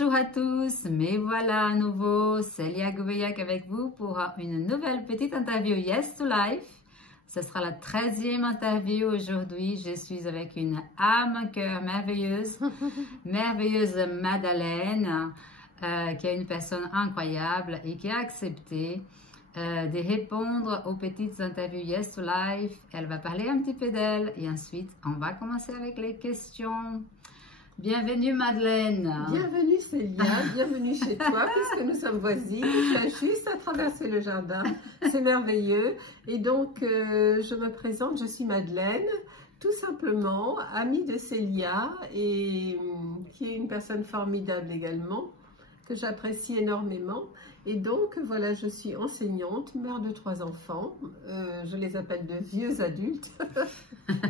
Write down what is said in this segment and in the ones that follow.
Bonjour à tous, me voilà à nouveau, Célia Gouveillak avec vous pour une nouvelle petite interview Yes to Life. Ce sera la 13e interview aujourd'hui. Je suis avec une âme, cœur merveilleuse, merveilleuse Madeleine, qui est une personne incroyable et qui a accepté de répondre aux petites interviews Yes to Life. Elle va parler un petit peu d'elle et ensuite on va commencer avec les questions. Bienvenue Madeleine. Bienvenue Célia, bienvenue chez toi puisque nous sommes voisines. Tu as juste à traverser le jardin, c'est merveilleux. Et donc je me présente, je suis Madeleine, tout simplement amie de Célia et qui est une personne formidable également, que j'apprécie énormément. Et donc voilà, je suis enseignante, mère de 3 enfants, je les appelle de vieux adultes,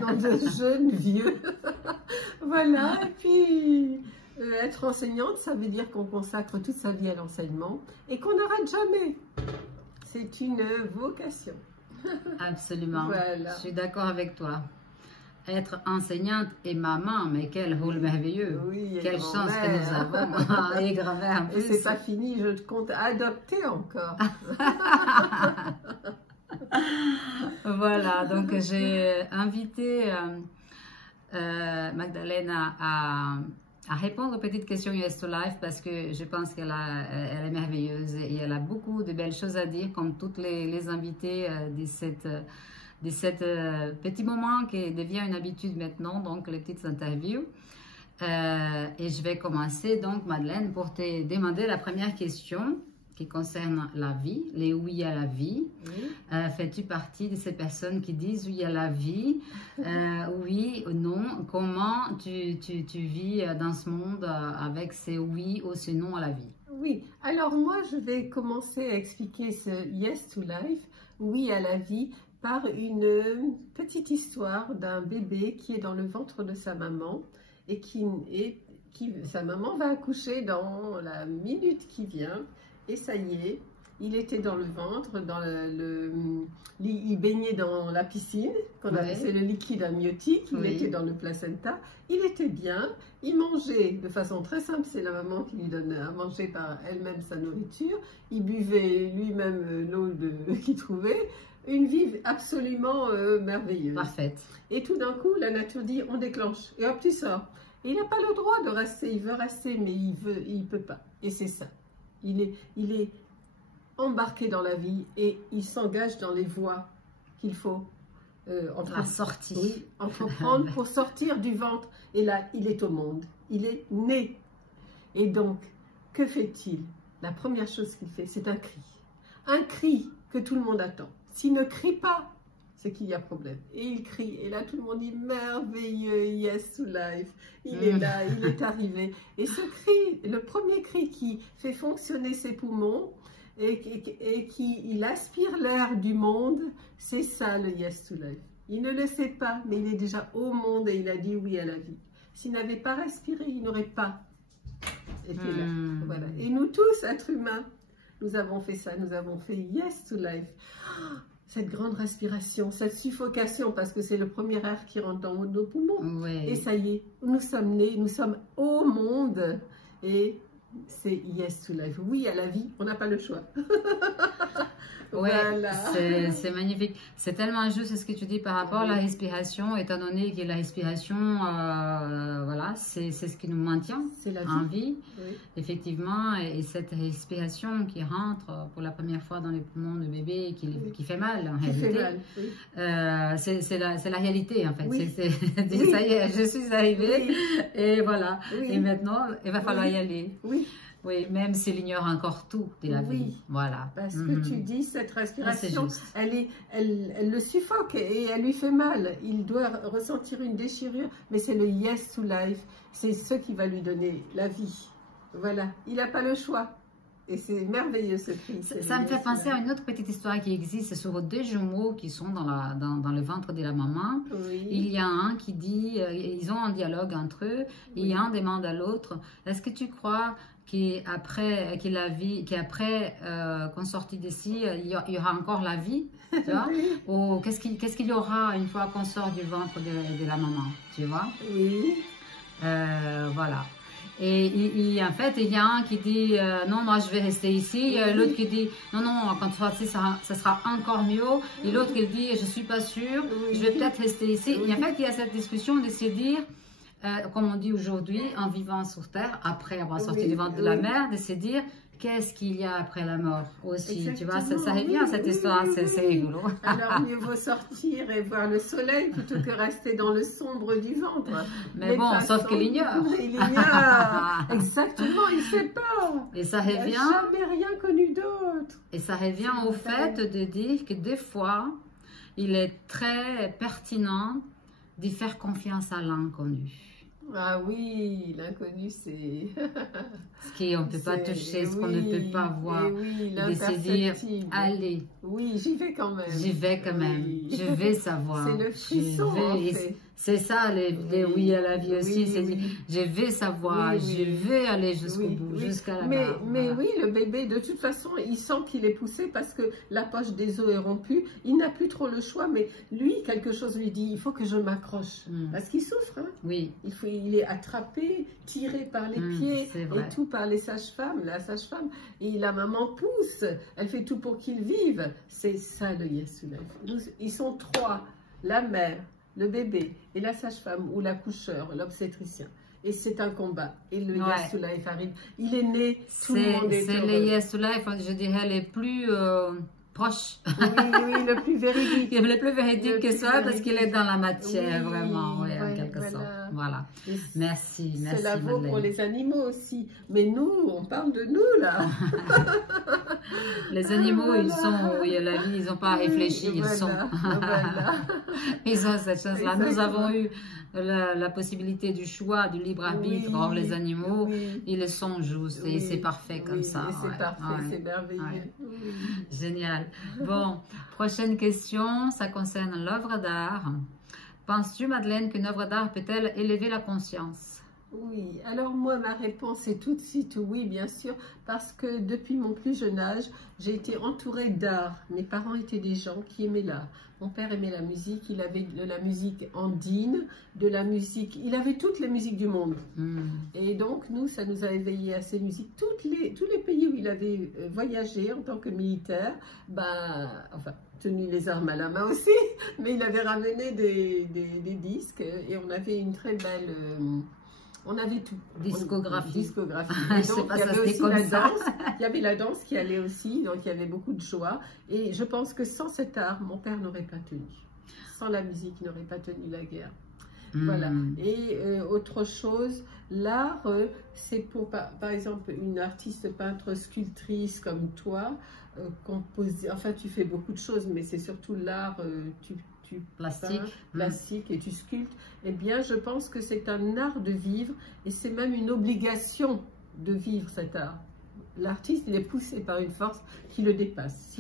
non de jeunes vieux. Voilà, et puis être enseignante, ça veut dire qu'on consacre toute sa vie à l'enseignement et qu'on n'arrête jamais. C'est une vocation. Absolument, Voilà. Je suis d'accord avec toi. Être enseignante et maman, mais quel rôle merveilleux. Oui, quelle chance que nous avons. Et grand-mère en plus. Et c'est pas fini, je compte adopter encore. Voilà, donc j'ai invité Magdalena à répondre aux petites questions Yes to Life parce que je pense qu'elle est merveilleuse et elle a beaucoup de belles choses à dire comme toutes les invités de cette petit moment qui devient une habitude maintenant, donc les petites interviews. Et je vais commencer donc Madeleine pour te demander la première question qui concerne la vie, les oui à la vie. Oui. Fais-tu partie de ces personnes qui disent oui à la vie, oui ou non? Comment tu vis dans ce monde avec ces oui ou ces non à la vie? Oui, alors moi je vais commencer à expliquer ce Yes to Life, oui à la vie, par une petite histoire d'un bébé qui est dans le ventre de sa maman et sa maman va accoucher dans la minute qui vient. Et ça y est, il était dans le ventre, il baignait dans la piscine, c'est le liquide amniotique, il était dans le placenta, il était bien, il mangeait de façon très simple, c'est la maman qui lui donne à manger par elle-même sa nourriture, il buvait lui-même l'eau qu'il trouvait, une vie absolument merveilleuse. Parfaite. Et tout d'un coup, la nature dit, on déclenche, et hop, tu sors. Et il n'a pas le droit de rester, il veut rester, mais il peut pas, et c'est ça. Il est embarqué dans la vie et il s'engage dans les voies qu'il faut entreprendre pour sortir du ventre. Et là, il est au monde, il est né. Et donc, que fait-il? La première chose qu'il fait, c'est un cri. Un cri que tout le monde attend. S'il ne crie pas, c'est qu'il y a problème. Et il crie, et là tout le monde dit merveilleux, yes to life. Il est là, il est arrivé. Et ce cri, le premier cri qui fait fonctionner ses poumons et il aspire l'air du monde, c'est ça le yes to life. Il ne le sait pas, mais il est déjà au monde et il a dit oui à la vie. S'il n'avait pas respiré, il n'aurait pas été là. Voilà. Et nous tous, êtres humains, nous avons fait ça, nous avons fait yes to life. Cette grande respiration, cette suffocation, parce que c'est le premier air qui rentre dans nos poumons. Ouais. Et ça y est, nous sommes nés, nous sommes au monde. Et c'est yes to life. Oui à la vie, on n'a pas le choix. Ouais, voilà. C'est magnifique. C'est tellement juste ce que tu dis par rapport à la respiration, étant donné que la respiration, voilà, c'est ce qui nous maintient en vie. Oui. Effectivement, et cette respiration qui rentre pour la première fois dans les poumons de bébé, qui fait mal en réalité, c'est la réalité en fait. Oui. Ça y est, je suis arrivée et voilà. Oui. Et maintenant, il va falloir y aller. Oui. Oui, même s'il ignore encore tout de la vie. Voilà. Parce que tu dis, cette respiration, elle le suffoque et elle lui fait mal. Il doit ressentir une déchirure, mais c'est le yes to life. C'est ce qui va lui donner la vie. Voilà, il n'a pas le choix. Et c'est merveilleux ce cri. Ça me fait penser à une autre petite histoire qui existe sur 2 jumeaux qui sont dans le ventre de la maman. Oui. Il y a un qui dit, ils ont un dialogue entre eux, et un demande à l'autre, est-ce que tu crois qu'après qu'on sortit d'ici, il y aura encore la vie, tu vois? Ou qu'est-ce qu'il y aura une fois qu'on sort du ventre de la maman, tu vois? Oui. Voilà. Et en fait, il y a un qui dit non, moi je vais rester ici. L'autre qui dit non, non, quand tu vas ici, ça sera encore mieux. Et l'autre qui dit je suis pas sûre, je vais peut-être rester ici. Et en fait, il y a cette discussion de se dire, comme on dit aujourd'hui, en vivant sur Terre, après avoir sorti du ventre de la mère, de se dire qu'est-ce qu'il y a après la mort aussi. Exactement, tu vois, ça revient cette histoire, c'est rigolo. Alors mieux vaut sortir et voir le soleil plutôt que rester dans le sombre du ventre. Mais bon, sauf qu'il ignore. Il ignore. Exactement, il ne sait pas. Et ça revient. Il n'a jamais rien connu d'autre. Et ça revient au fait de dire que des fois, il est très pertinent de faire confiance à l'inconnu. Ah oui, l'inconnu, c'est... Ce qu'on ne peut pas toucher, ce qu'on ne peut pas voir. Oui, de se dire, allez. Oui, j'y vais quand même. J'y vais quand même. Oui. Je vais savoir. C'est le frisson, en fait. C'est ça, les oui à la vie aussi. C'est dire, je vais savoir, je vais aller jusqu'au bout, jusqu'à la Mais voilà. oui, le bébé, de toute façon, il sent qu'il est poussé parce que la poche des os est rompue. Il n'a plus trop le choix, mais lui, quelque chose lui dit, il faut que je m'accroche. Parce qu'il souffre. Hein. Oui. Il est attrapé, tiré par les pieds et tout par les sages-femmes, la sage-femme. Et la maman pousse, elle fait tout pour qu'il vive. C'est ça le Yessoulaïf. Ils sont trois, la mère, le bébé et la sage-femme ou l'accoucheur, l'obstétricien. Et c'est un combat. Et le Yessoulaïf arrive. Il est né, tout le monde est heureux. C'est les Yessoulaïf, je dirais, les plus proches. Oui, le plus véridique. Le plus véridique que ça, parce qu'il est dans la matière, vraiment, en quelque sorte. Voilà. Merci, merci. Cela vaut pour les animaux aussi. Mais nous, on parle de nous, là. Les animaux, ils sont, la vie, ils n'ont pas réfléchi, ils sont. Ils ont cette chance-là. Nous avons eu la possibilité du choix, du libre arbitre. Or, les animaux, ils le sont juste et c'est parfait comme ça. C'est parfait, c'est merveilleux. Génial. Bon, prochaine question, ça concerne l'œuvre d'art. Penses-tu, Madeleine, qu'une œuvre d'art peut-elle élever la conscience? Oui, alors moi, ma réponse est tout de suite oui, bien sûr, parce que depuis mon plus jeune âge, j'ai été entourée d'art. Mes parents étaient des gens qui aimaient l'art. Mon père aimait la musique, il avait de la musique andine, de la musique, il avait toutes les musiques du monde. Et donc, nous, ça nous a éveillés à ces musiques. Tous les pays où il avait voyagé en tant que militaire, enfin, tenu les armes à la main aussi, mais il avait ramené des disques et on avait une très belle... on avait tout. Discographie. Donc, il y avait aussi la danse. Il y avait la danse qui allait aussi, donc il y avait beaucoup de joie. Et je pense que sans cet art, mon père n'aurait pas tenu. Sans la musique, il n'aurait pas tenu la guerre. Voilà. Et autre chose, l'art, c'est pour, par exemple, une artiste peintre sculptrice comme toi, enfin tu fais beaucoup de choses, mais c'est surtout l'art, tu plastique et tu sculptes. Eh bien, je pense que c'est un art de vivre et c'est même une obligation de vivre cet art. L'artiste, il est poussé par une force qui le dépasse.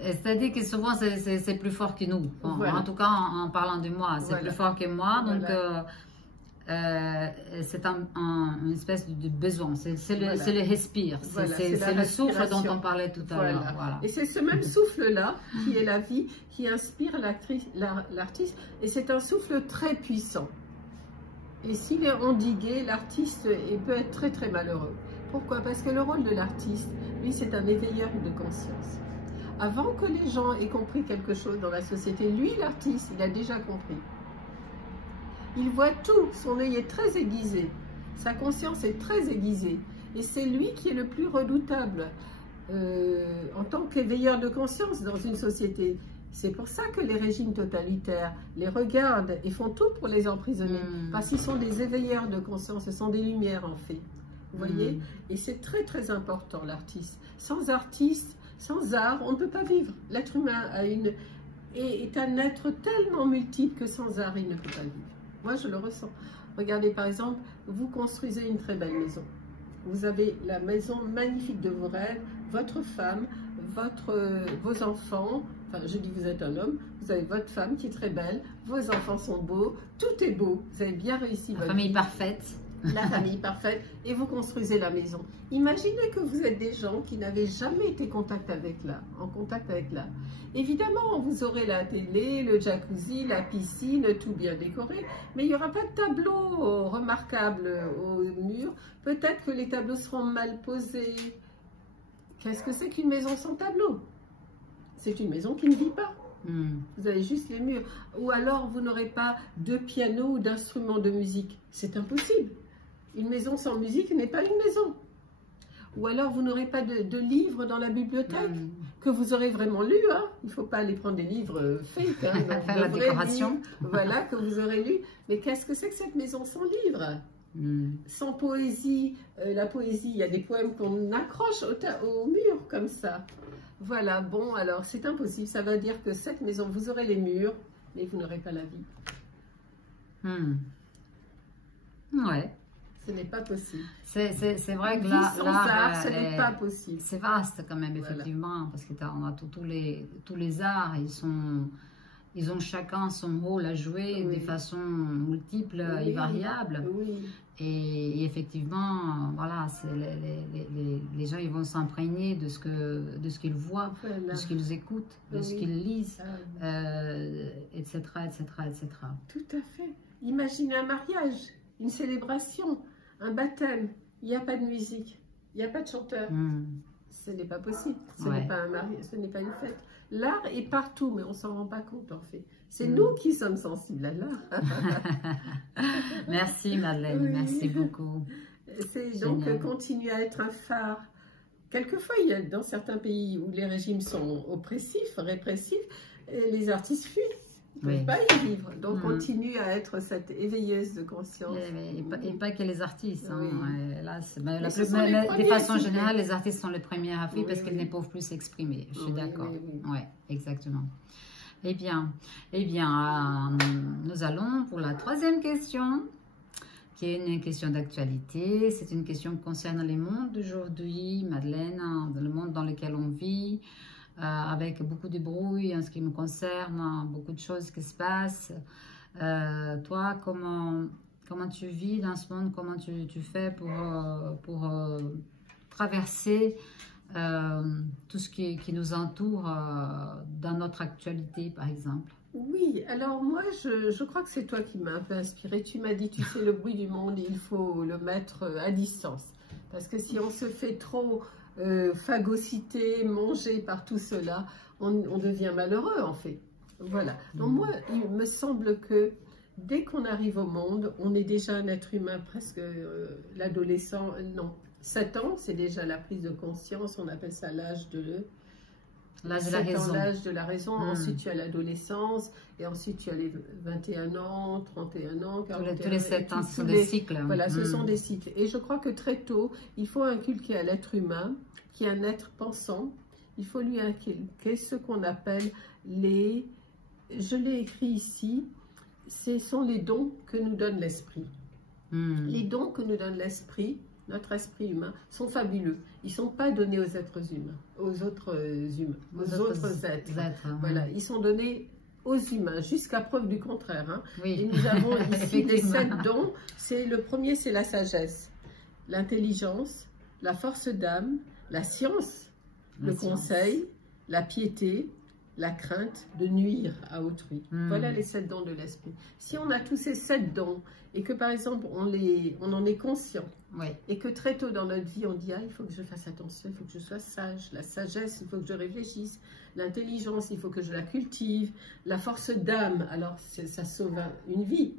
C'est-à-dire que souvent, c'est plus fort que nous. Bon, en tout cas, en parlant de moi, c'est plus fort que moi. Donc, c'est une espèce de besoin. C'est le respire. C'est le souffle dont on parlait tout à l'heure. Voilà. Et c'est ce même souffle-là qui est la vie, qui inspire l'artiste. Et c'est un souffle très puissant. Et s'il est endigué, l'artiste peut être très très malheureux. Pourquoi? Parce que le rôle de l'artiste, lui, c'est un éveilleur de conscience. Avant que les gens aient compris quelque chose dans la société, lui, l'artiste, il a déjà compris. Il voit tout, son œil est très aiguisé, sa conscience est très aiguisée. Et c'est lui qui est le plus redoutable en tant qu'éveilleur de conscience dans une société. C'est pour ça que les régimes totalitaires les regardent et font tout pour les emprisonner. Parce qu'ils sont des éveilleurs de conscience, ce sont des lumières en fait. Vous voyez? Et c'est très très important l'artiste. Sans artiste, sans art, on ne peut pas vivre. L'être humain est un être tellement multiple que sans art, il ne peut pas vivre. Moi, je le ressens. Regardez, par exemple, vous construisez une très belle maison. Vous avez la maison magnifique de vos rêves, votre femme, vos enfants. Enfin, je dis vous êtes un homme. Vous avez votre femme qui est très belle. Vos enfants sont beaux. Tout est beau. Vous avez bien réussi votre vie. La famille parfaite. La famille parfaite, et vous construisez la maison. Imaginez que vous êtes des gens qui n'avaient jamais été en contact avec l'art. Évidemment, vous aurez la télé, le jacuzzi, la piscine, tout bien décoré, mais il n'y aura pas de tableau remarquable au mur. peut-être que les tableaux seront mal posés. Qu'est-ce que c'est qu'une maison sans tableau? C'est une maison qui ne vit pas. Vous avez juste les murs. Ou alors vous n'aurez pas de piano ou d'instruments de musique. C'est impossible. Une maison sans musique n'est pas une maison. Ou alors vous n'aurez pas de livres dans la bibliothèque que vous aurez vraiment lu. Hein. Il ne faut pas aller prendre des livres fake. Hein, faire la décoration. Livres, voilà, que vous aurez lu. Mais qu'est-ce que c'est que cette maison sans livres? Sans poésie. La poésie, il y a des poèmes qu'on accroche au mur comme ça. Voilà, bon, alors c'est impossible. Ça veut dire que cette maison, vous aurez les murs, mais vous n'aurez pas la vie. Ouais. Ce n'est pas possible. C'est vrai que sans art, ce n'est pas possible. C'est vaste quand même, effectivement, parce qu'on a tous les arts, ils ont chacun son rôle à jouer de façon multiple et variable. Et effectivement, voilà, les gens ils vont s'imprégner de ce qu'ils voient, de ce qu'ils écoutent, de ce qu'ils lisent, etc., etc., etc. Tout à fait. Imaginez un mariage, une célébration, un baptême. Il n'y a pas de musique, il n'y a pas de chanteur. Ce n'est pas possible. Ce n'est pas un mariage, ce n'est pas une fête. L'art est partout, mais on ne s'en rend pas compte en fait. C'est nous qui sommes sensibles à l'art. Merci Madeleine, merci beaucoup. C'est donc continuer à être un phare. Quelquefois, il y a dans certains pays où les régimes sont oppressifs, répressifs, les artistes fuient. Ils ne peuvent pas y vivre. Donc, continue à être cette éveilleuse de conscience. Et pas que les artistes. Hein. Là, de façon générale, les artistes sont les premiers à fuir parce qu'ils ne peuvent plus s'exprimer. Je suis d'accord. Oui, exactement. Eh bien, nous allons pour la troisième question, qui est une question d'actualité. C'est une question qui concerne les mondes d'aujourd'hui, Madeleine, le monde dans lequel on vit, avec beaucoup de bruit en ce qui me concerne, beaucoup de choses qui se passent. Toi, comment tu vis dans ce monde? Comment tu fais pour traverser tout ce qui nous entoure dans notre actualité, par exemple? Oui, alors moi, je crois que c'est toi qui m'as un peu inspirée. Tu m'as dit, tu sais, le bruit du monde, il faut le mettre à distance. Parce que si on se fait trop phagocyter, manger par tout cela, on devient malheureux, en fait. Voilà. Donc moi, il me semble que dès qu'on arrive au monde, on est déjà un être humain, presque l'adolescent, non. 7 ans, c'est déjà la prise de conscience, on appelle ça l'âge de la raison. L'âge de la raison. Ensuite, tu as l'adolescence, et ensuite, tu as les 21 ans, 31 ans, 41 ans. Tous les 7 ans, ce sont des cycles. Voilà, ce sont des cycles. Et je crois que très tôt, il faut inculquer à l'être humain, qui est un être pensant, il faut lui inculquer ce qu'on appelle je l'ai écrit ici, ce sont les dons que nous donne l'esprit. Les dons que nous donne l'esprit, notre esprit humain, sont fabuleux. Ils ne sont pas donnés aux êtres humains, aux autres êtres. Voilà, ils sont donnés aux humains, jusqu'à preuve du contraire. Hein. Et nous avons ici les 7 dons. Le premier, c'est la sagesse, l'intelligence, la force d'âme, la science, le conseil, la piété, la crainte de nuire à autrui. Voilà les 7 dons de l'esprit. Si on a tous ces 7 dons et que par exemple on en est conscient et que très tôt dans notre vie on dit il faut que je fasse attention, il faut que je sois sage, la sagesse, il faut que je réfléchisse, l'intelligence, il faut que je la cultive, la force d'âme, alors ça sauve une vie.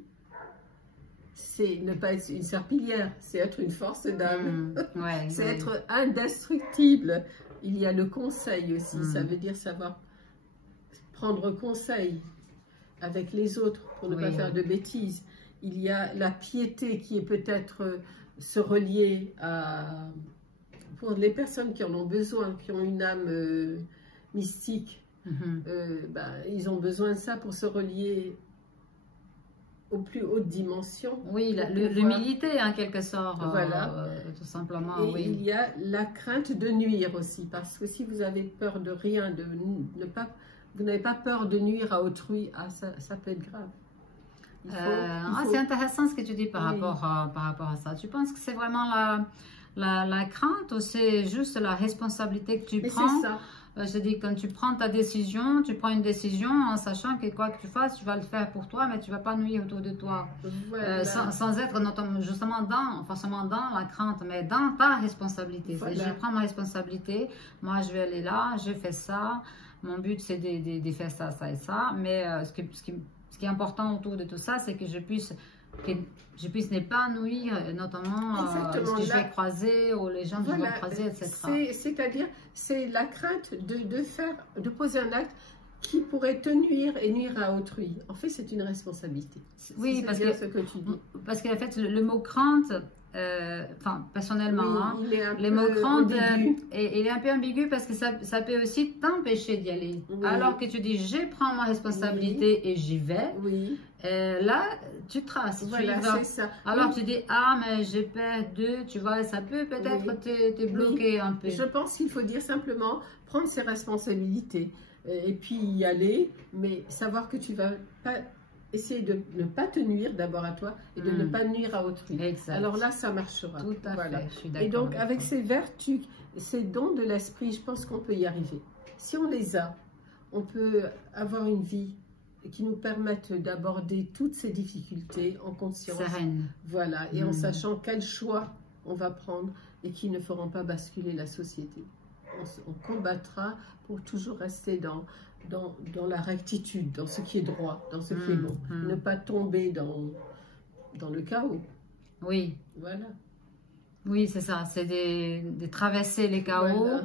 C'est ne pas être une serpillière, c'est être une force d'âme, c'est être indestructible. Il y a le conseil aussi, ça veut dire savoir prendre conseil avec les autres pour ne pas faire de bêtises. Il y a la piété qui est peut-être se relier pour les personnes qui en ont besoin, qui ont une âme mystique, ils ont besoin de ça pour se relier aux plus hautes dimensions. Oui, l'humilité en quelque sorte, voilà. tout simplement. Et il y a la crainte de nuire aussi, parce que si vous avez peur de rien, vous n'avez pas peur de nuire à autrui, ça peut être grave. C'est intéressant ce que tu dis par rapport à ça. Tu penses que c'est vraiment la crainte ou c'est juste la responsabilité que tu prends Je dis, quand tu prends ta décision, tu prends une décision en sachant que quoi que tu fasses, tu vas le faire pour toi, mais tu ne vas pas nuire autour de toi. Voilà. Sans être justement forcément dans la crainte, mais dans ta responsabilité. Voilà. Je prends ma responsabilité, moi je vais aller là, je fais ça. Mon but c'est de faire ça, ça et ça. Mais ce qui est important autour de tout ça, c'est que je puisse ne pas nuire, notamment ce que je vais croiser ou les gens que je vais croiser, etc. C'est-à-dire, c'est la crainte de poser un acte qui pourrait te nuire et nuire à autrui. En fait, c'est une responsabilité. Oui, parce que, ce que tu dis. Parce qu'en fait, le mot crainte, enfin, personnellement, oui, le mot crainte, il est un peu ambigu parce que ça peut aussi t'empêcher d'y aller. Oui. Alors que tu dis, je prends ma responsabilité et j'y vais. Oui. Là, tu traces. Voilà, c'est ça. Alors tu dis, ah, mais j'ai peur de, tu vois, ça peut peut-être te bloquer un peu. Je pense qu'il faut dire simplement prendre ses responsabilités et puis y aller, mais savoir que tu vas pas essayer de ne pas te nuire d'abord à toi et de ne pas nuire à autrui. Exact. Alors là, ça marchera. Tout à fait, je suis d'accord. Et donc, avec ces vertus, ces dons de l'esprit, je pense qu'on peut y arriver. Si on les a, on peut avoir une vie qui nous permette d'aborder toutes ces difficultés en conscience. Sereine. Voilà, et en sachant quel choix on va prendre et qui ne feront pas basculer la société. On combattra pour toujours rester dans la rectitude, dans ce qui est droit, dans ce qui est bon. Ne pas tomber dans le chaos. Oui. Voilà. Oui, c'est ça. C'est de traverser les chaos. Voilà.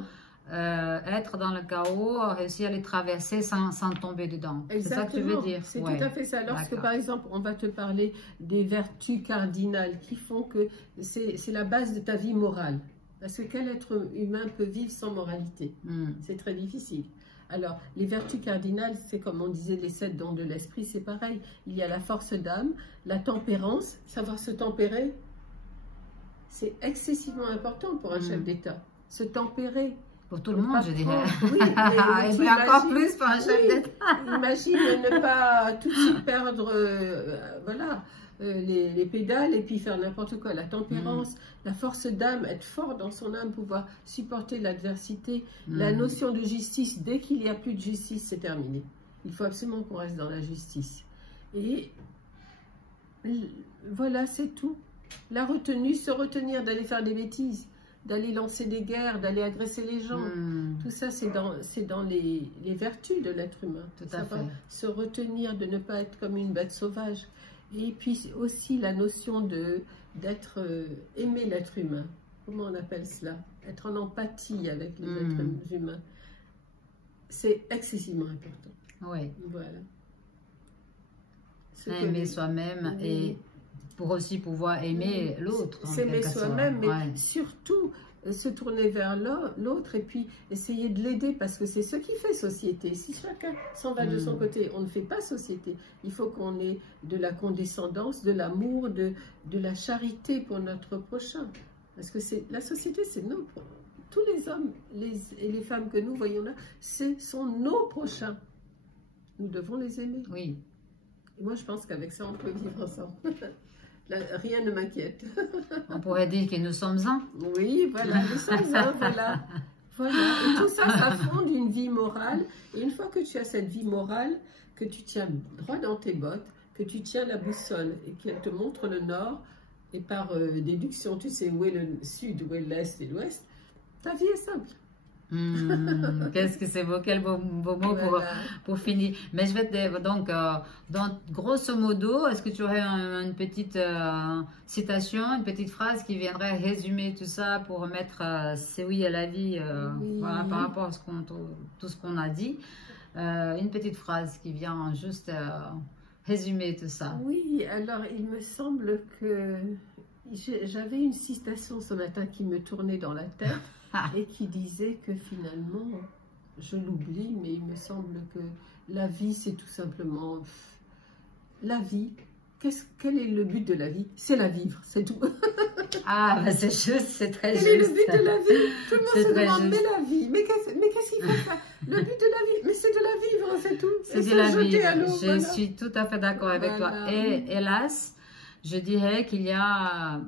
Être dans le chaos, réussir à les traverser sans tomber dedans. C'est ça que tu veux dire. C'est tout à fait ça. Lorsque, par exemple, on va te parler des vertus cardinales qui font que c'est la base de ta vie morale. Parce que quel être humain peut vivre sans moralité? C'est très difficile. Alors, les vertus cardinales, c'est comme on disait, les 7 dons de l'esprit, c'est pareil. Il y a la force d'âme, la tempérance, savoir se tempérer. C'est excessivement important pour un chef d'État. Se tempérer. Pour tout le monde, je dirais. Oui, et puis encore plus pour un chef d'État. Imagine ne pas tout de suite perdre voilà, les pédales et puis faire n'importe quoi. La tempérance, la force d'âme, être fort dans son âme, pouvoir supporter l'adversité. La notion de justice, dès qu'il n'y a plus de justice, c'est terminé. Il faut absolument qu'on reste dans la justice. Et voilà, c'est tout. La retenue, se retenir d'aller faire des bêtises, d'aller lancer des guerres, d'aller agresser les gens. Tout ça, c'est dans les vertus de l'être humain. Tout à fait. Se retenir, de ne pas être comme une bête sauvage. Et puis aussi la notion d'être aimer l'être humain. Comment on appelle cela? Être en empathie avec les êtres humains. C'est excessivement important. Oui. Voilà. Aimer soi-même et pour aussi pouvoir aimer l'autre. S'aimer soi-même, mais surtout se tourner vers l'autre et puis essayer de l'aider parce que c'est ce qui fait société. Si chacun s'en va de son côté, on ne fait pas société. Il faut qu'on ait de la condescendance, de l'amour, de la charité pour notre prochain. Parce que la société, c'est tous les hommes et les femmes que nous voyons là, ce sont nos prochains. Nous devons les aimer. Oui. Et moi, je pense qu'avec ça, on peut vivre ensemble. Là, rien ne m'inquiète. On pourrait dire que nous sommes un. Oui, voilà, nous sommes un, voilà. Et tout ça, ça fonde une vie morale. Et une fois que tu as cette vie morale, que tu tiens droit dans tes bottes, que tu tiens la boussole et qu'elle te montre le nord, et par déduction, tu sais où est le sud, où est l'est et l'ouest, ta vie est simple. Qu'est-ce que c'est beau, quel beau mot pour finir. Mais je vais te donc grosso modo, est-ce que tu aurais une petite citation, une petite phrase qui viendrait résumer tout ça pour mettre c'est oui à la vie voilà, par rapport à tout ce qu'on a dit, une petite phrase qui vient juste résumer tout ça. Oui, alors il me semble que j'avais une citation ce matin qui me tournait dans la tête. Et qui disait que finalement, je l'oublie, mais il me semble que la vie, c'est tout simplement la vie. Quel est le but de la vie? C'est la vivre, c'est tout. Ah, ben c'est juste, c'est très juste. Quel est le but de la vie? Tout le monde se demande, mais la vie, mais qu'est-ce qu'il faut faire? Le but de la vie, mais c'est de la vivre, c'est tout. C'est de la vivre, je suis tout à fait d'accord avec toi. Et hélas, je dirais qu'il y a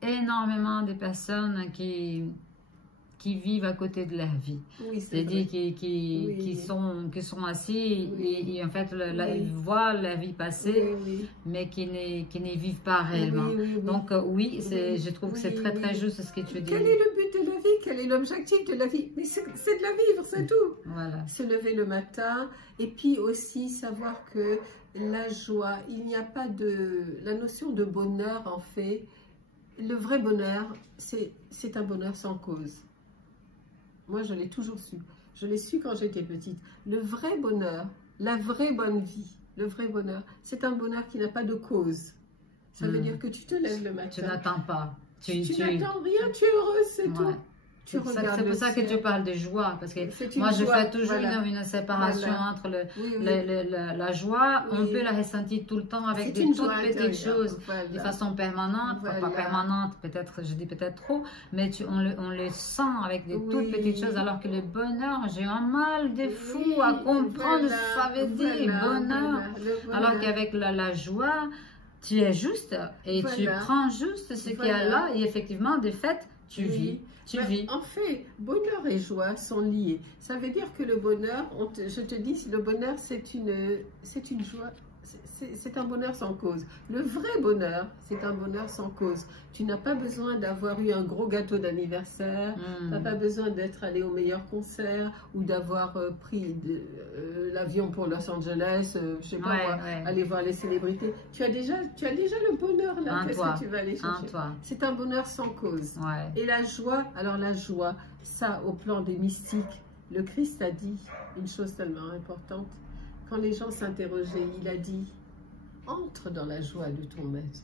énormément de personnes qui qui vivent à côté de leur vie. Oui, C'est-à-dire qui sont assis et en fait ils voient leur vie passer, mais qui ne vivent pas réellement. Donc je trouve que c'est très très juste ce que tu dis. Quel est le but de la vie? Quel est l'objectif de la vie? Mais c'est de la vivre, c'est tout. Voilà. Se lever le matin et puis aussi savoir que la joie, il n'y a pas la notion de bonheur en fait. Le vrai bonheur, c'est un bonheur sans cause. Moi, je l'ai toujours su. Je l'ai su quand j'étais petite. Le vrai bonheur, la vraie bonne vie, le vrai bonheur, c'est un bonheur qui n'a pas de cause. Ça veut dire que tu te lèves le matin. Tu n'attends pas. Tu n'attends rien, tu es heureuse, c'est tout. C'est pour ça que tu parles de joie, parce que moi je fais toujours une séparation entre la joie, on peut la ressentir tout le temps avec de toutes petites choses, de façon permanente, pas permanente, peut-être, je dis peut-être trop, mais on le sent avec de toutes petites choses, alors que le bonheur, j'ai un mal de fou à comprendre ce que ça veut dire, bonheur, alors qu'avec la joie, tu es juste et tu prends juste ce qu'il y a là, et effectivement, de fait, tu vis. En fait, bonheur et joie sont liés. Ça veut dire que le bonheur, je te dis, le bonheur, c'est une joie, c'est un bonheur sans cause. Le vrai bonheur, c'est un bonheur sans cause. Tu n'as pas besoin d'avoir eu un gros gâteau d'anniversaire, tu n'as pas besoin d'être allé au meilleur concert ou d'avoir pris l'avion pour Los Angeles, je sais pas moi, aller voir les célébrités. Tu as déjà le bonheur là, qu'est-ce que tu vas aller chercher? C'est un bonheur sans cause. Et la joie, alors la joie, ça au plan des mystiques, le Christ a dit une chose tellement importante. Quand les gens s'interrogeaient, il a dit: entre dans la joie de ton maître.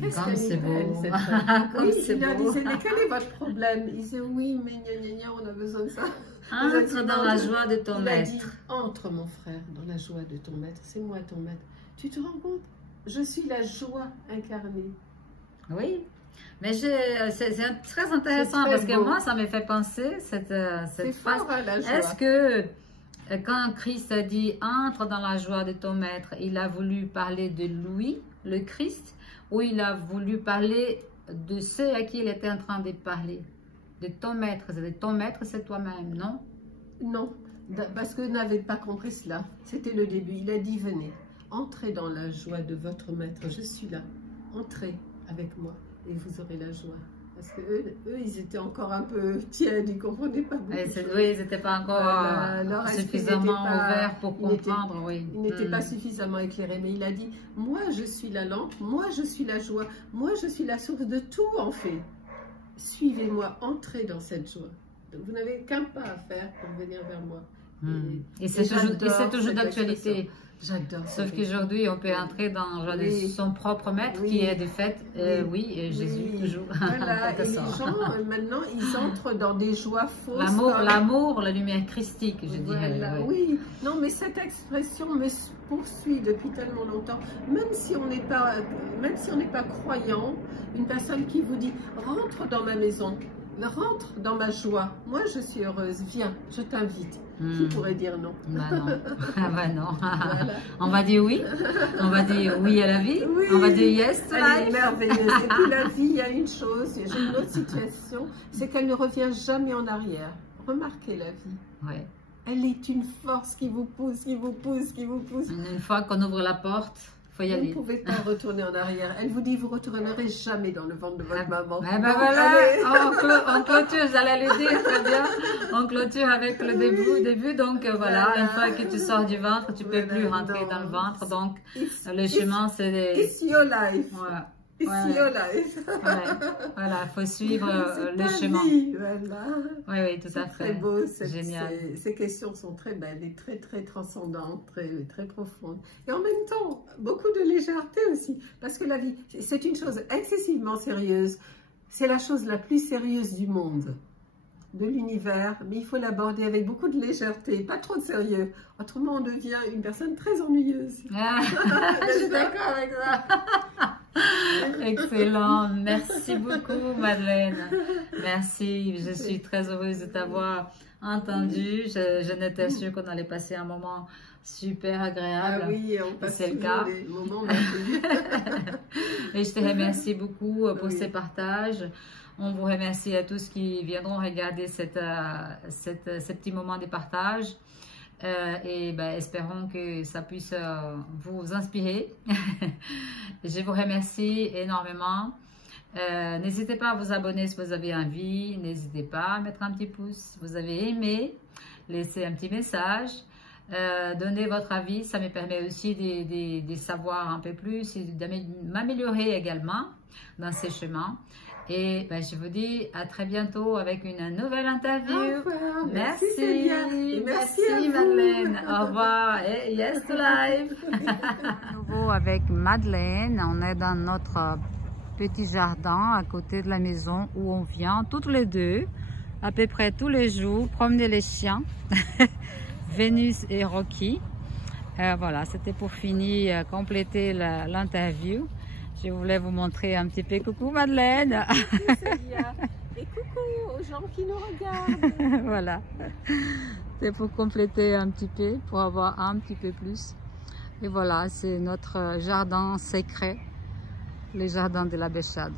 Qu'est-ce qu'elle est belle, cette femme. Oui, il leur disait: mais quel est votre problème? Il disait: oui, mais on a besoin de ça. Entre dans la joie de ton maître. Il a dit: entre mon frère dans la joie de ton maître. C'est moi ton maître. Tu te rends compte? Je suis la joie incarnée. Oui. Mais c'est très intéressant parce que moi, ça me fait penser cette phrase. Est-ce que quand Christ a dit « entre dans la joie de ton maître », il a voulu parler de lui, le Christ, ou il a voulu parler de ceux à qui il était en train de parler? De ton maître, c'est toi-même, non? Non, parce que vous n'avez pas compris cela. C'était le début. Il a dit: venez, entrez dans la joie de votre maître. Je suis là. Entrez avec moi et vous aurez la joie. Parce que eux, ils étaient encore un peu tièdes, ils ne comprenaient pas beaucoup. Oui, ils n'étaient pas encore suffisamment ouverts pour comprendre. Ils n'étaient pas suffisamment éclairés. Mais il a dit: moi, je suis la lampe, moi, je suis la joie, moi, je suis la source de tout, en fait. Suivez-moi, entrez dans cette joie. Donc, vous n'avez qu'un pas à faire pour venir vers moi. Et c'est toujours d'actualité. J'adore. Sauf qu'aujourd'hui, on peut entrer dans son propre maître, qui est de fait, Jésus, toujours. Voilà, et les gens, maintenant, ils entrent dans des joies fausses. L'amour, la lumière christique, je dirais. Oui, non, mais cette expression me poursuit depuis tellement longtemps. Même si on n'est pas croyant, une personne qui vous dit: rentre dans ma maison, rentre dans ma joie, moi je suis heureuse, viens, je t'invite. Qui pourrait dire non? Bah non. Non. Voilà. On va dire oui. On va dire oui à la vie. On va dire yes to life. Elle est merveilleuse. Et puis la vie, il y a une chose, j'ai une autre situation, c'est qu'elle ne revient jamais en arrière. Remarquez la vie. Elle est une force qui vous pousse, qui vous pousse, qui vous pousse. Une fois qu'on ouvre la porte, faut y aller. Vous ne pouvez pas retourner en arrière. Elle vous dit: vous ne retournerez jamais dans le ventre de votre maman. Ben voilà, on clôture, j'allais le dire, très bien. On clôture avec le début. Donc voilà, une fois que tu sors du ventre, tu ne peux plus rentrer dans le ventre. Donc le chemin, c'est des... It's your life. Voilà. It's your life. Voilà, il faut suivre le chemin. Oui, tout à fait. Très beau. Génial. Ces questions sont très belles et très, très transcendantes, très, très profondes. Et en même temps, beaucoup de légèreté aussi. Parce que la vie, c'est une chose excessivement sérieuse. C'est la chose la plus sérieuse du monde, de l'univers. Mais il faut l'aborder avec beaucoup de légèreté, pas trop de sérieux. Autrement, on devient une personne très ennuyeuse. Je suis d'accord avec ça. Excellent. Merci beaucoup, Madeleine. Merci. Je suis très heureuse de t'avoir entendu. Je n'étais sûre qu'on allait passer un moment super agréable. Ah oui, on passe c'est le toujours cas. des moments merveilleux. Et je te remercie beaucoup pour Oui. ces partages. On vous remercie à tous qui viendront regarder ce petit moment de partage. Et ben, espérons que ça puisse vous inspirer. Je vous remercie énormément. N'hésitez pas à vous abonner si vous avez envie. N'hésitez pas à mettre un petit pouce si vous avez aimé. Laissez un petit message. Donnez votre avis. Ça me permet aussi de savoir un peu plus et de m'améliorer également dans ces chemins. Et ben, je vous dis à très bientôt avec une nouvelle interview. Merci Célia. Et merci à vous. Madeleine. Au revoir. Et yes to life. À nouveau avec Madeleine. On est dans notre petit jardin à côté de la maison où on vient toutes les deux, à peu près tous les jours, promener les chiens. Vénus et Rocky. Voilà, c'était pour finir, compléter l'interview. Je voulais vous montrer un petit peu. Coucou Madeleine. Coucou Célia. Et coucou aux gens qui nous regardent. Voilà. C'est pour compléter un petit peu, pour avoir un petit peu plus. Et voilà, c'est notre jardin secret, le jardin de la Béchade.